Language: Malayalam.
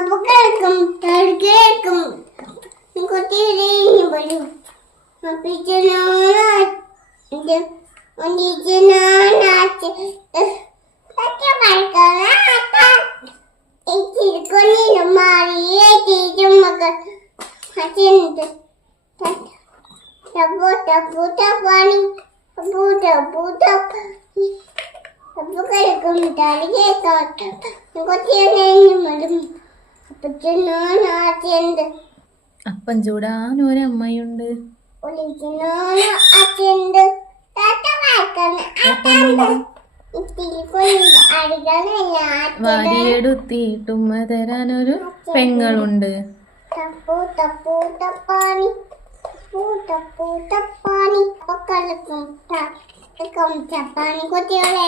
അപ്പൊ കേൾക്കും കേൾക്കും കൊത്തിരി വരും അപ്പം ചൂടാൻ ഒരമ്മയുണ്ട്. വാരിയെടുത്തിട്ടും തരാനൊരു പെങ്ങളുണ്ട്. ചപ്പാനി കൊത്തിയോളെ